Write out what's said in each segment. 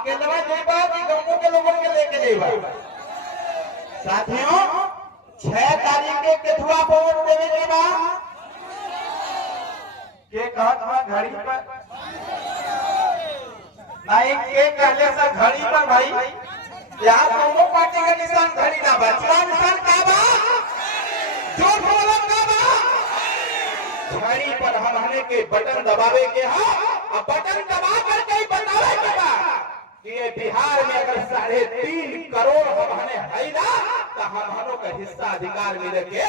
अकेलवा जेबा कि गांव के लोगों के लेके जेबा। साथियों 6 तारीख के केथुआ को वोट देवे के बा के कहत बा घड़ी पर नहीं के कहले से घड़ी पर भाई यहाँ दोनों पार्टी के निशान घड़ी ना बा। चुनाव निशान का बा जो बोला का बा घड़ी पर हमने के बटन दबावे के हा और बटन दबा करके ही बतावे के बा कि ये बिहार में अगर 3.5 करोड़ हमने है ना तो हमनों का हिस्सा अधिकार मिले के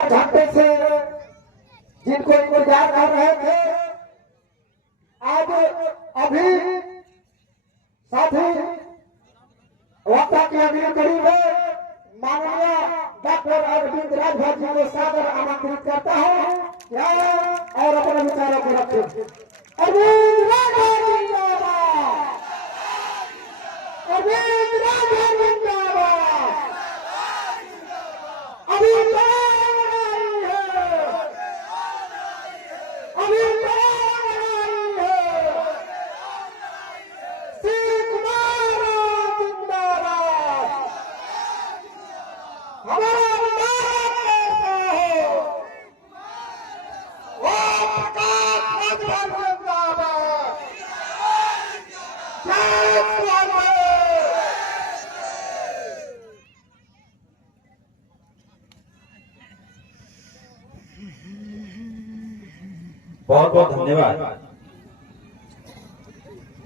घंटे से जिनको इंतजार कर रहे थे आज अभी साथी वक्ता के अगले कड़ी में माननीय डॉक्टर अरविंद राजभर जी को सादर आमंत्रित करता हूँ और अपने विचारों को रखें। अरविंद राजभर जिंदाबाद, अरविंद राजभर जिंदाबाद। अभी बहुत बहुत धन्यवाद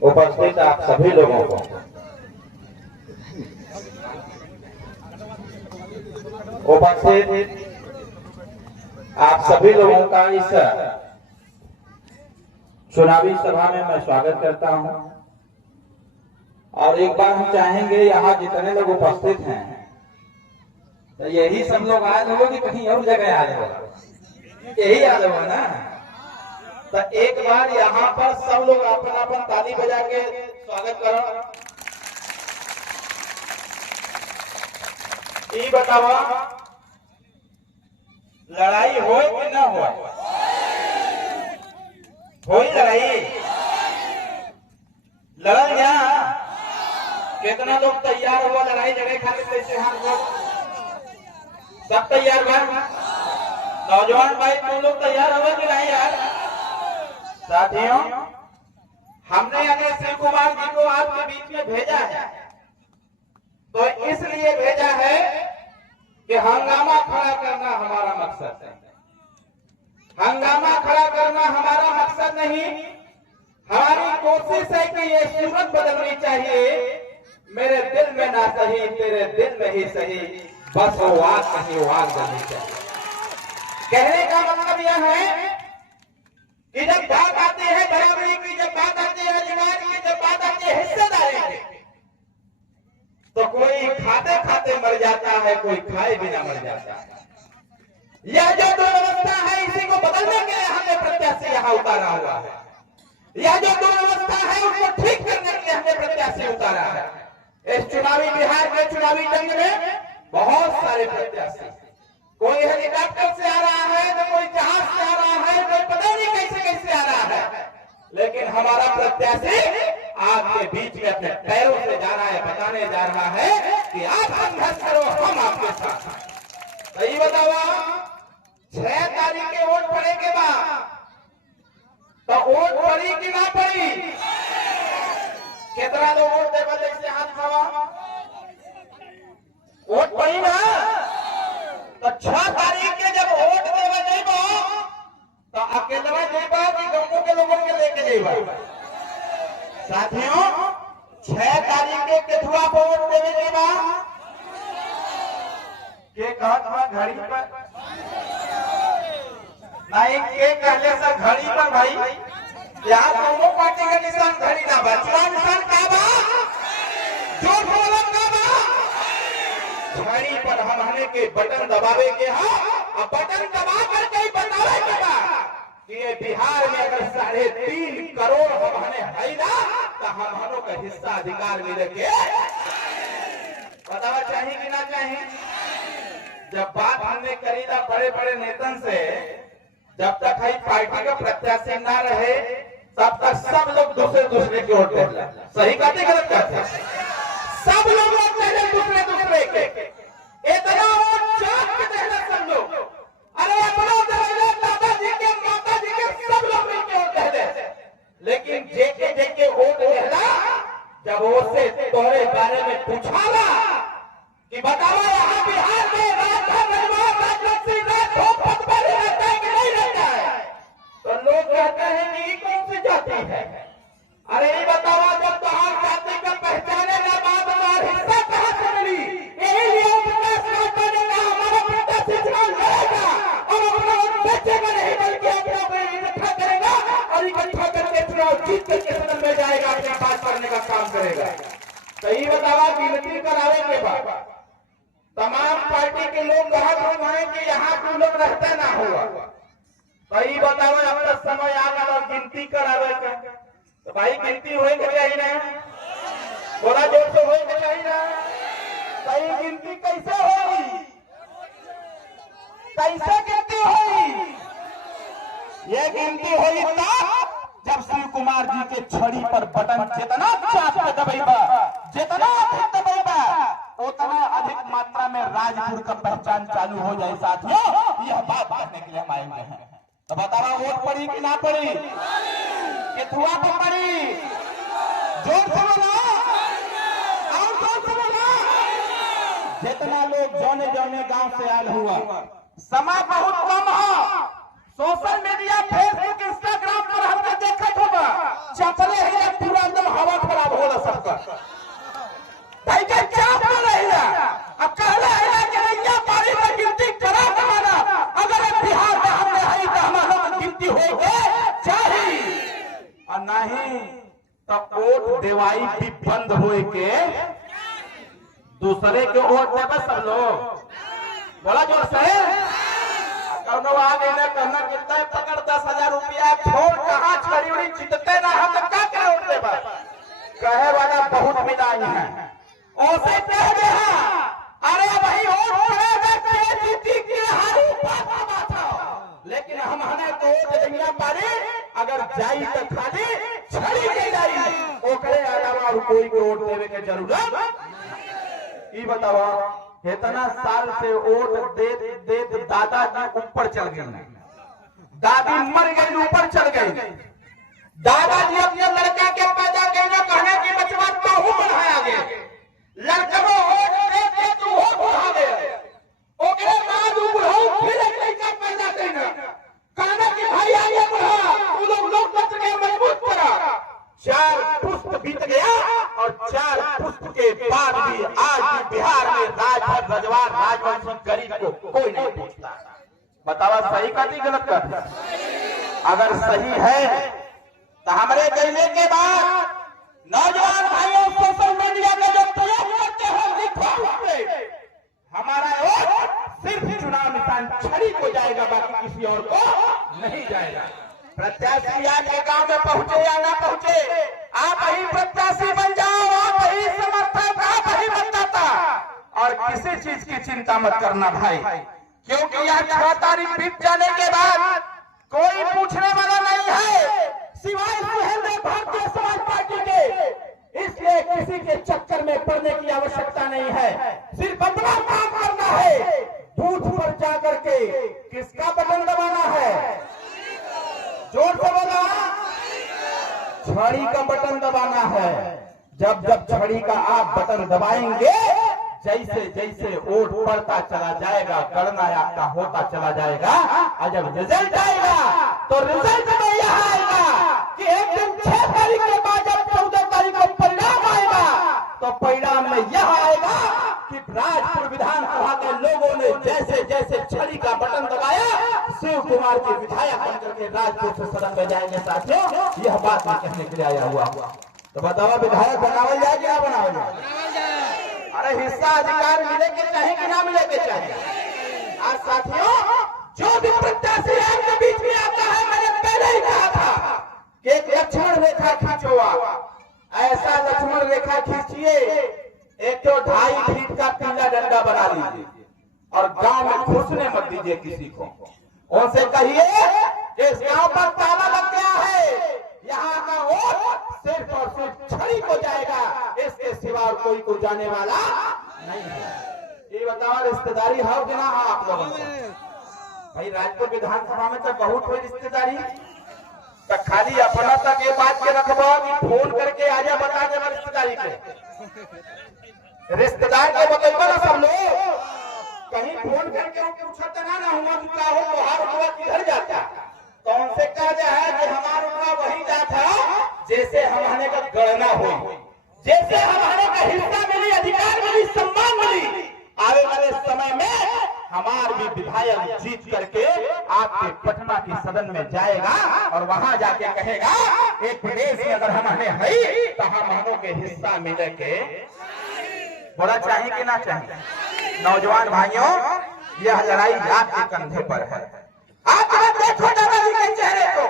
उपस्थित आप सभी लोगों को। उपस्थित आप सभी लोगों का इस चुनावी सभा में मैं स्वागत करता हूं। और एक बार हम चाहेंगे यहाँ जितने लोग उपस्थित हैं तो यही सब लोग आए लोगों की कहीं और जगह आए हो, यही आए हो ना। तो एक बार यहाँ पर सब लोग अपन अपन ताली बजा के स्वागत करो। ये बताओ लड़ाई हो कि ना हो? होई लड़ाई लड़ल या कितना लोग तैयार हुआ लड़ाई लड़े खातिर? कैसे हाथ लोग सब तैयार बा? नौजवान भाई तुम लोग तैयार हुए कि नहीं यार? साथियों हमने अगर शिव कुमार जी को आपके बीच में भेजा है तो इसलिए भेजा है कि हंगामा खड़ा करना हमारा मकसद है। हंगामा खड़ा करना हमारा मकसद नहीं, हमारी कोशिश है कि ये सूरत बदलनी चाहिए। मेरे दिल में ना सही तेरे दिल में ही सही, बस वो आग कहीं आग बननी चाहिए। कहने का मतलब यह है कि जब बात आती है बराबरी की, जब बात आती है अधिकार की, जब बात आती है हिस्सेदारी की, तो कोई खाते खाते मर जाता है, कोई खाए बिना मर जाता है। यह जो दुर्व्यवस्था है इसी को बदलने के लिए हमने प्रत्याशी यहाँ उतारा हुआ है। यह जो दुर्व्यवस्था है उसको ठीक करने के लिए हमने प्रत्याशी उतारा है। इस चुनावी बिहार के चुनावी जंग में बहुत सारे प्रत्याशी, कोई हेलीकॉप्टर से आ रहा है तो कोई जहाज से आ रहा है, कोई पता नहीं कैसे कैसे आ रहा है, लेकिन हमारा प्रत्याशी आपके बीच में अपने पैरों से जा रहा है, बताने जा रहा है कि आप संघर्ष करो, हम आपके साथ हैं। तो ये बताओ 6 तारीख के वोट पड़े के बाद तो वोट पड़ी कि ना पड़ी? कितना लोग वोट देगा? जैसे हाथ खावा वोट पड़ी ना। तो 6 तारीख के जब वोट देवा जेबो तो अकेलवा जेबा कि गांव के लोगों के लेके जेबा। साथियों 6 तारीख के केथुआ को वोट देवे के बा के कहत बा घड़ी पर नहीं के कहले से घड़ी पर भाई यहाँ दोनों पार्टी के निशान घड़ी ना बा। चुनाव निशान का बा जो बोला का बा घड़ी पर हमने के बटन दबावे के हा और बटन दबा करके ही बतावे के बा कि ये बिहार में अगर 3.5 करोड़ हमने है ना तो हमनों का हिस्सा अधिकार मिले के बतावा चाहिए कि ना चाहिए? जब बात हमने करी था बड़े बड़े नेतन से, जब तक हई पार्टी का प्रत्याशी ना रहे तब तक सब लोग दूसरे दूसरे की ओर देला। सही कहते गलत कहते? सब लोग पहले दूसरे दूसरे के इतना वोट चाट के देना सब लोग। अरे अपना दे दादाजी के माताजी के सब लोग मिलके वोट दे दे। लेकिन जेके वोट देला जब उससे तोरे बारे में पूछाला कि बताओ यहाँ बिहार में रहता है कि नहीं रहता है, तो लोग कहते हैं कि ये कौन सी जाति है। अरे ये बताओ जब तुम्हारी जाति का पहचाने ना बात हमारा हिस्सा कहाँ से मिली। यही लिए हमारा प्रत्याशी चुनाव लड़ेगा और अपना वोट बेचेगा नहीं बल्कि अपना इकट्ठा करेगा और इकट्ठा करके चुनाव जीत करके सदन में जाएगा, अपना बात करने का काम करेगा। तो ये बतावा गिनती करावे के बाद तमाम पार्टी के लोग कहत हैं कि यहाँ तुम लोग रहते ना हुआ। तो ये बताओ अब तक समय आ गया और गिनती करावे के, तो भाई गिनती होए के चाहिए ना, थोड़ा जोर से होए के चाहिए ना। तो ये गिनती कैसे होगी, कैसे गिनती होगी? ये गिनती होगी तब जब शिव कुमार जी के छड़ी पर बटन जितना चाप पे दबेगा, जितना अधिक दबेगा उतना अधिक मात्रा में राजपुर का पहचान चालू हो जाए। साथियों यह बात कहने के लिए हम आए हुए हैं। तो बताओ वोट पड़ी कि ना पड़ी, किथुआ पर पड़ी? जोर से बोलो और जोर से बोलो। जितना लोग जौने जौने गांव से आयल हुआ, समय बहुत कम है। सोशल मीडिया फेसबुक इंस्टाग्राम पर हमने देखा होगा चपले है पूरा एकदम हवा खराब हो रहा सबका। क्या बोल रही है? अब कहला है कि नैया पारी में गिनती करा दवाना, अगर बिहार में हमने हई तो हमारा गिनती होगी चाहिए और नहीं तो वोट देवाई भी बंद होए के दूसरे के वोट देवे सब लोग। बोला जोर से कौनो आ गई ना कहना कितना है पकड़ 10,000 रुपया छोड़ कहाँ छड़ी उड़ी जीतते ना हम तो क्या क्या वोट देवा। कहे वाला बहुत मिलाई है उसे कह दे। अरे भाई लेकिन हम हमें तो दुनिया पारी अगर जाई तो खाली छड़ी के जाई, ओकरे अलावा और कोई को वोट देवे के जरूरत। ये बताओ इतना साल से वोट दे दे दादाजी ऊपर चल गए, दादी मर गई ऊपर चल गई। दादाजी अपने लड़का के पैदा करना कहने की बचवा तो बढ़ाया गया, लड़कवा वोट दे के तू वोट बढ़ा दे, ओकरे बाद बढ़ाओ फिर एक लड़का पैदा करना कहना कि भाई आगे बढ़ा, तू लोग बच गए मजबूत करा। 4 पुष्प बीत गया और 4 पुष्प के बाद भी आज भी बिहार में राजभर रजवार राजवंशी गरीब को कोई नहीं पूछता। बतावा सही कहती गलत कहती? अगर सही है तो हमारे कहने के बाद नौजवान भाइयों सोशल मीडिया का जो प्रयोग करते हैं लिखो हमारा वोट सिर्फ चुनाव निशान छड़ी को जाएगा, बाकी किसी और को नहीं जाएगा। प्रत्याशी आपके गांव में पहुंचे या ना पहुंचे, आप ही प्रत्याशी बन जाओ, आप ही समर्थक, आप ही मतदाता, और किसी चीज की चिंता मत करना भाई, क्योंकि यह 6 तारीख बीत जाने के बाद कोई पूछने वाला नहीं है सिवाय भारतीय समाज पार्टी के। इसलिए किसी के चक्कर में पड़ने की आवश्यकता नहीं है, सिर्फ अपना काम करना है। बूथ पर जाकर के किसका बटन दबाना है? जोर से बोला, छड़ी का बटन दबाना है। जब जब छड़ी का आप बटन दबाएंगे जैसे जैसे वोट पड़ता चला जाएगा, गणना आपका होता चला जाएगा, और जब रिजल्ट आएगा तो रिजल्ट में यह आएगा कि एक दिन 6 तारीख के बाद जब 14 तारीख को परिणाम आएगा तो परिणाम में यह आएगा कि राजपुर विधानसभा के लोगों ने जैसे जैसे छड़ी का बटन दबाया, शिव कुमार के विधायक बनकर के राजपुर से सदन में जाएंगे। साथियों यह बात मैं कहने के लिए आया हुआ। तो बताओ विधायक बनावल जाए कि ना बनावल जाए? अरे हिस्सा अधिकार मिले के चाहे कि ना मिले के चाहे। आज साथियों जो भी प्रत्याशी आपके बीच में आता है, मैंने पहले ही कहा था कि एक लक्ष्मण रेखा खींचोआ, ऐसा लक्ष्मण रेखा खींचिए, एक तो 2.5 फीट का पीला डंडा बना लीजिए और गांव में घुसने मत दीजिए किसी को। उनसे कहिए कि इस गांव पर ताला लग गया है, यहाँ का वोट सिर्फ और सिर्फ छड़ी को जाएगा, इसके सिवा और कोई को जाने वाला नहीं है। ये बताओ रिश्तेदारी हो कि ना हो आप लोगों को? भाई राजपुर विधानसभा में तो बहुत हुई रिश्तेदारी, तो खाली अपना तक ये बात के रखबो कि फोन करके आजा बता देना रिश्तेदारी के। रिश्तेदार को बताइबो ना सब लोग, कहीं फोन करके पूछत ना हुआ कि का हो तोहार हुआ किधर जाता, तो उनसे कह जाए कि हमारा हुआ वही जाता जैसे हमारे का गणना हुई, जैसे हमारे का हिस्सा मिली, अधिकार मिली, सम्मान मिली। आने वाले समय में हमार भी विधायक जीत करके आपके पटना की सदन में जाएगा और वहां जाके कहेगा एक प्रदेश में अगर हमारे है तो हम के हिस्सा मिले के बड़ा चाहिए कि ना चाहिए। नौजवान भाइयों, यह लड़ाई आपके कंधे पर है। आप देखो दादाजी के चेहरे को,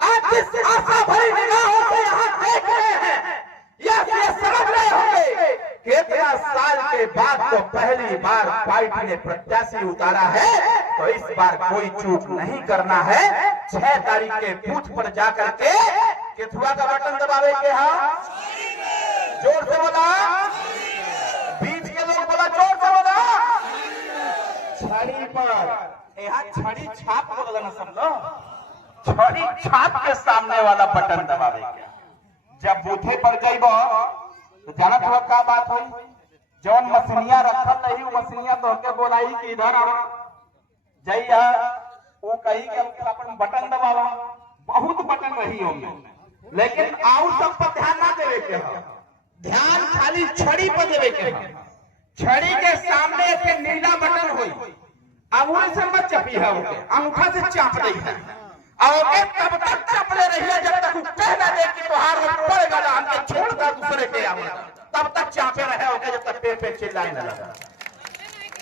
आप जिस आशा भरी निगाहों से यहाँ देख रहे हैं, यह समझ रहे होंगे कितना साल के बाद तो पहली बार पार्टी ने प्रत्याशी उतारा है, तो इस बार कोई चूक नहीं करना है। 6 तारीख के बूथ पर जाकर के केथुआ का बटन दबावे के हाँ, जोर से बोला, बीच के लोग बोला जोर से बोला, छड़ी पर यहाँ छड़ी छाप बोला ना समझो, छड़ी छाप के सामने वाला बटन दबावे के। जब बूथे पर जाइबो तो जानत हो का बात हुई, जौन मछलियां रखल रही वो मछलियां तो हमके बोलाई कि इधर आओ जाइया, वो कही कि अपन बटन दबावा। बहुत बटन रही होंगे, लेकिन और सब पर ध्यान ना देवे के हो, ध्यान खाली छड़ी पर देवे के हो। छड़ी के सामने एक नीला बटन हुई, अंगूठे से मत चपी है, अंगूठा से चाप रही है और तब तक चपले रही है जब तक कह ना दे कि तुहार पड़ेगा ना, हमके छोड़कर दूसरे के आवे, तब तक चापे रहे होगे जब तक पेड़ पे चिल्लाने न लगा।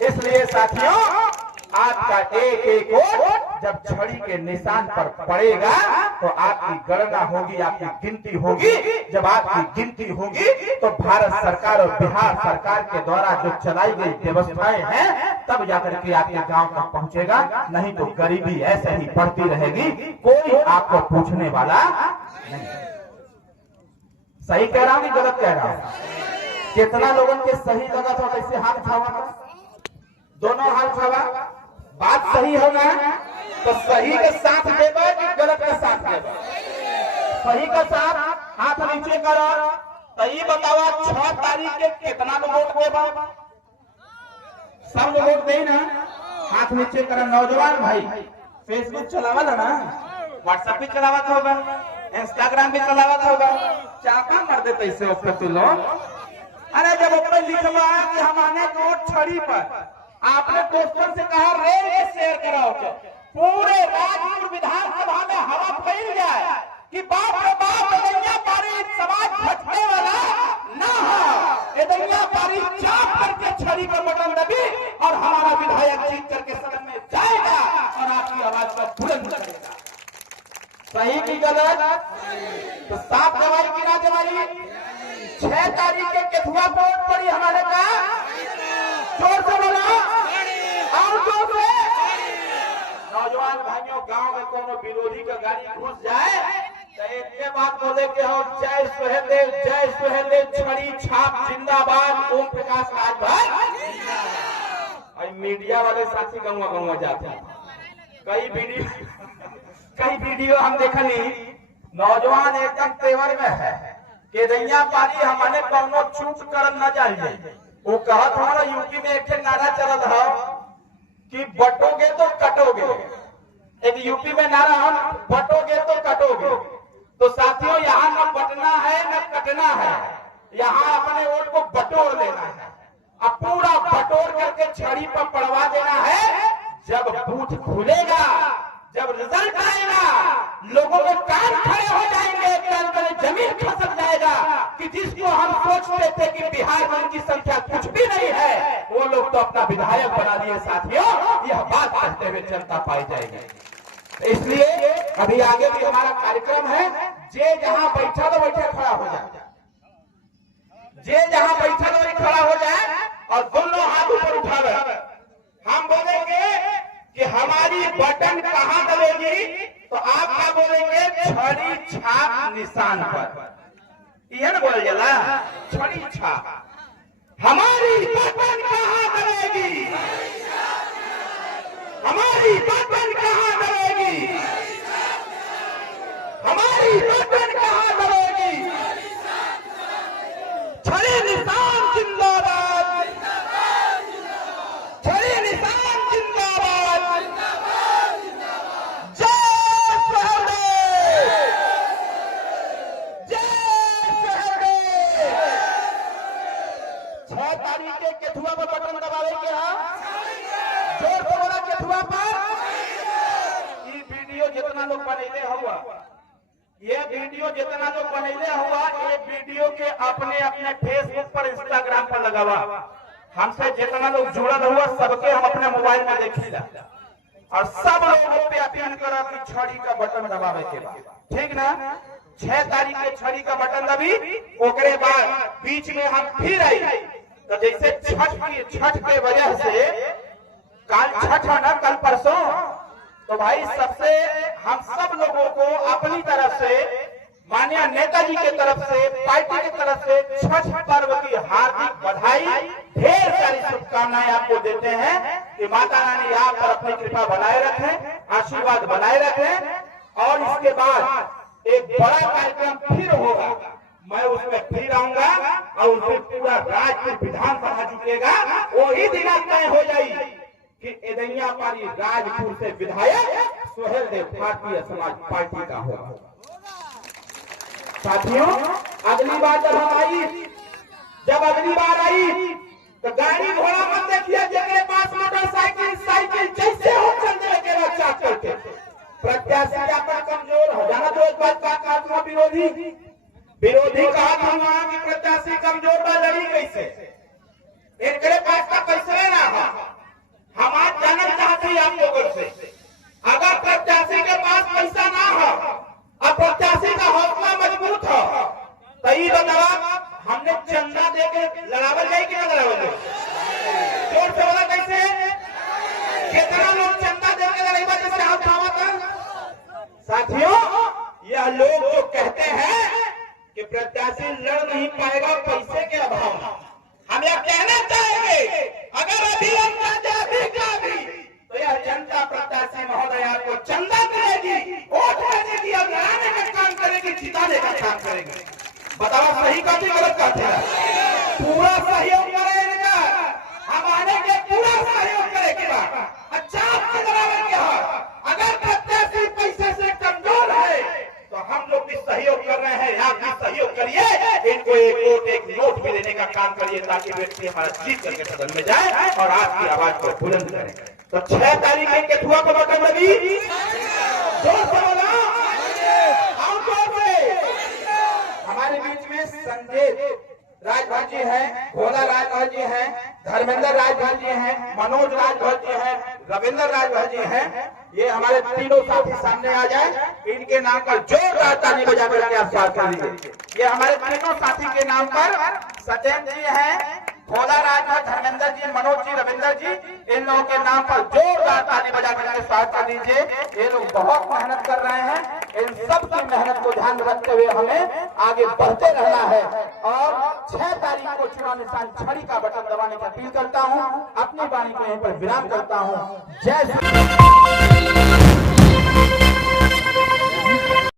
इसलिए साथियों, आपका एक एक वोट जब छड़ी के निशान पर पड़ेगा तो आपकी गणना होगी, आपकी गिनती होगी। जब आपकी गिनती होगी तो भारत सरकार और बिहार सरकार के द्वारा जो चलाई गई व्यवस्थाएं हैं तब जाकर के आपके गांव तक पहुंचेगा, नहीं तो गरीबी ऐसे ही बढ़ती रहेगी, कोई आपको पूछने वाला नहीं। सही कह रहा हूं कि गलत कह रहा हूं? कितना लोगों के सही लगा था? कैसे हाथ उठावा, दोनों हाथ उठावा। बात सही होना तो सही के साथ देगा कि गलत के साथ देगा? सही का साथ हाथ नीचे करो। तो ये बताओ 6 तारीख के कितना लोग वोट देगा? सब लोग वोट दे ना, हाथ नीचे करो। नौजवान भाई फेसबुक चलावा ना, व्हाट्सएप भी चलावत होगा, इंस्टाग्राम भी चलावत होगा, चापा मार देते इसे ऊपर तू लोग। अरे जब ऊपर लिखवा कि हमारे वोट छड़ी पर, आपने दोस्तों से कहा रेल शेयर कराओ, पूरे राजपुर विधानसभा में हवा फैल जाए कि बाप रे बाप एदैया पारी समाज भटकने वाला ना हो, एदैया पारी चाप करके छड़ी पर बटन दबी और हमारा विधायक जीत करके सदन में जाएगा और आपकी आवाज को बुलंद करेगा। सही की गलत? तो साफ दवाई की ना दवाई? 6 तारीख के केथुआ वोट पड़ी हमारे का, जोर से बोला और जोर से। नौजवान भाइयों, गांव में कोनो विरोधी का गाड़ी घुस जाए तो एक बात बोले के हो, जय सुहेलदेव, जय सुहेलदेव, छड़ी छाप जिंदाबाद, ओम प्रकाश राजभर। मीडिया वाले साथी गंवा जाते हैं, कई वीडियो हम देखनी, नौजवान एकदम तेवर में है कि दैया पारी हमारे कोनो चूक कर न जाइए। वो कहत हमारा यूपी में एक नारा चलत है कि बटोगे तो कटोगे, एक यूपी में नारा हम बटोगे तो कटोगे। तो साथियों, यहाँ न बटना है न कटना है, यहाँ अपने वोट को बटोर लेना है, अब पूरा बटोर करके छड़ी पर पड़वा देना है। जब बूथ खुलेगा, जब रिजल्ट आएगा, लोगों के कान खड़े हो जाएंगे, जमीन खसक जाएगा कि जिसको हम सोचते थे कि बिहार में उनकी संख्या कुछ भी नहीं है, वो लोग तो अपना विधायक बना दिए। साथियों, यह बात कहते हुए जनता पाई जाएगी। इसलिए अभी आगे भी हमारा कार्यक्रम है, जे जहां बैठा तो बैठा खड़ा हो जाए, जे जहां बैठा तो खड़ा हो जाए और दोनों हाथ ऊपर उठावे, हम बोलेंगे कि हमारी बटन कहां दबेगी, तो आप क्या बोलेंगे, छड़ी छाप निशान पर। यह ना बोल जाला, छड़ी छाप। हमारी बटन कहां दबेगी, हमारी बटन कहां दबेगी, हमारी बटन कहां दबेगी। छड़ी निशान जिंदाबाद, छड़ी निशान जिंदाबाद। जय सहदेव, जय सहदेव। 6 तारीख के केथुआ पर बटन दबावे के जोर से बोला, केथुआ पर। ये वीडियो जितना लोग बनैले हुआ, ये वीडियो जितना लोग बनैले हुआ, ये वीडियो के अपने अपने फेसबुक पर, इंस्टाग्राम पर लगावा। हमसे जितना लोग जुड़ल हुआ सबके हम अपने मोबाइल में देखीला, और सब लोगों पे अपील करा कि छड़ी का बटन दबावे के बाद, ठीक ना। 6 तारीख के छड़ी का बटन दबी, ओकरे बाद बीच में हम फिर आई। तो जैसे छठ के वजह से, कल छठ है ना, कल परसों, तो भाई सबसे हम सब लोगों को अपनी तरफ से, माननीय नेताजी के तरफ से, पार्टी की तरफ से छठ पर्व की हार्दिक बधाई, ढेर सारी शुभकामनाएं आपको देते हैं कि माता रानी आप पर अपनी कृपा बनाए रखें, आशीर्वाद बनाए रखें। और इसके बाद एक बड़ा कार्यक्रम फिर होगा, मैं उसमें फिर आऊंगा और उसमें पूरा राजपुर विधानसभा जुटेगा। वही दिन तय हो जाएगी कि एदैया पारी राजपुर से विधायक सोहेल देव भारतीय समाज पार्टी का होगा। साथियों, अगली बार जब अगली बार आई तो गाड़ी घोड़ा मत देखिए, जिनके पास मोटरसाइकिल साइकिल जैसे हो चल जाएगा चाक करके। प्रत्याशी पर कमजोर हो जाना, तो एक बात का विरोधी कहा था वहां की प्रत्याशी कमजोर बा, लड़ी कैसे, इनके पास का पैसे ना हो। हम आज जानना चाहते हैं आप लोगों से, अगर प्रत्याशी के पास पैसा ना हो और प्रत्याशी का हौसला मजबूत हो, तो ये बताओ हमने चंदा देके लड़ावल जाए कि ना लड़ावल जाए। जोर से बोला, कैसे, कितना लोग चंदा देके लड़ेगा जिससे हाथ थामा था। साथियों, यह लोग जो कहते हैं कि प्रत्याशी लड़ नहीं पाएगा पैसे के अभाव में, हम यह कहना चाहेंगे, अगर अभी तो यह जनता प्रत्याशी महोदया को चंदा करेगी, वोट देने की, अब लड़ाने का काम करेगी, जिताने का काम करेगी। बताओ सही कहते गलत कहते हैं? पूरा सहयोग करेगा, हम आने के पूरा सहयोग करेगा। अच्छा, आपके बराबर क्या है, अगर प्रत्याशी पैसे से कमजोर है तो हम लोग भी सहयोग कर रहे हैं, आप भी सहयोग करिए, इनको एक नोट भी देने का काम करिए, ताकि व्यक्ति हमारा जीत करके सदन में जाए और आपकी आवाज को बुलंद करें। तो 6 तारीख के केथुआ को बटन दबी, जोर से बोला, हमारे बीच में संजय राजभर जी हैं, भोला राजभर जी हैं, धर्मेंद्र राजभर जी हैं, मनोज राजभर जी हैं, रविंद्र राजभर जी हैं। ये हमारे तीनों साथी सामने आ जाए, इनके नाम पर जोरदार ताली बजा करके आप स्वागत कर लीजिए। ये हमारे तीनों साथी के नाम पर सत्येंद्र जी हैं, भोला राजभर, धर्मेंद्र जी, मनोज जी, रविंद्र जी, इन लोगों के नाम पर जोरदार ताली बजा करके स्वागत कर दीजिए। ये लोग बहुत मेहनत कर रहे हैं, इन सब की मेहनत को ध्यान रखते हुए हमें आगे बढ़ते रहना है। और 6 तारीख को चुनाव निशान छड़ी का बटन दबाने की अपील करता हूँ, अपनी वाणी को यहीं पर विराम करता हूँ। जय श्री